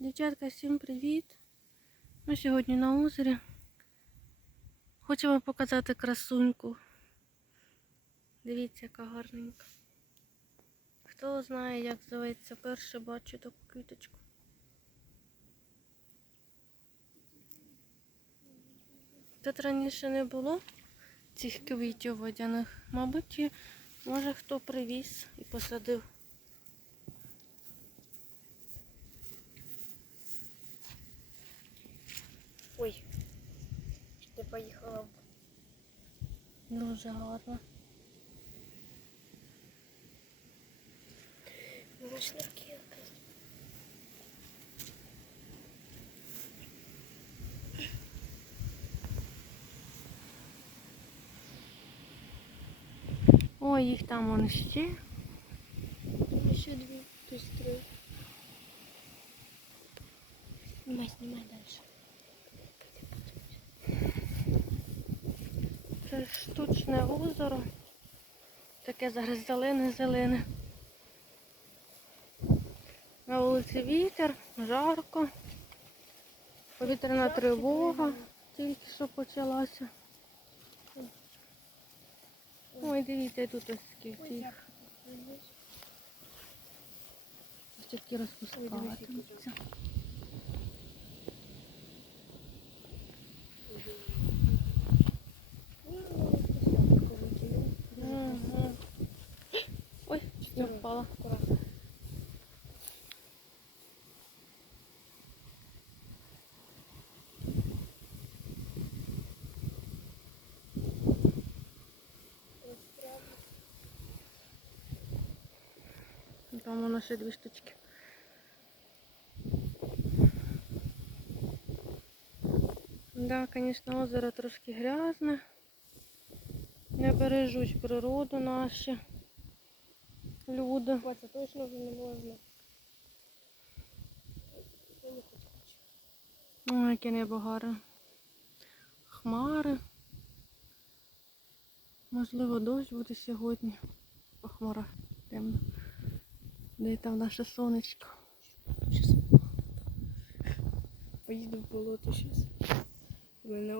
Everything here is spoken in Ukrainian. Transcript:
Дівчатка, всім привіт! Ми сьогодні на озері. Хочемо показати красуньку. Дивіться, яка гарненька. Хто знає, як зветься, перше бачу таку квіточку. Тут раніше не було цих квітів водяних. Мабуть, може хто привіз і посадив. Ой, чуть не поїхала. Дуже гарно. Ну, шнурки якась. Ой, їх там вон ще. Ще дві, то есть три. Снимай, снимай дальше. Штучне озеро. Таке зараз зелене-зелене. На вулиці вітер, жарко. Повітряна тривога тільки що почалася. Ой, дивіться, тут ось скільки їх. Ось тільки розпускатимуться. Мгм. Ой, не впала. Там воно ще дві штучки. Да, звісно, озеро трошки грязне. Не бережуть природу наші люди. Це точно вже не можна. Ой, яке небо гарне. Хмари. Можливо, дощ буде сьогодні. По хмарах темно. Де там наше сонечко? Поїду в болото сейчас. У мене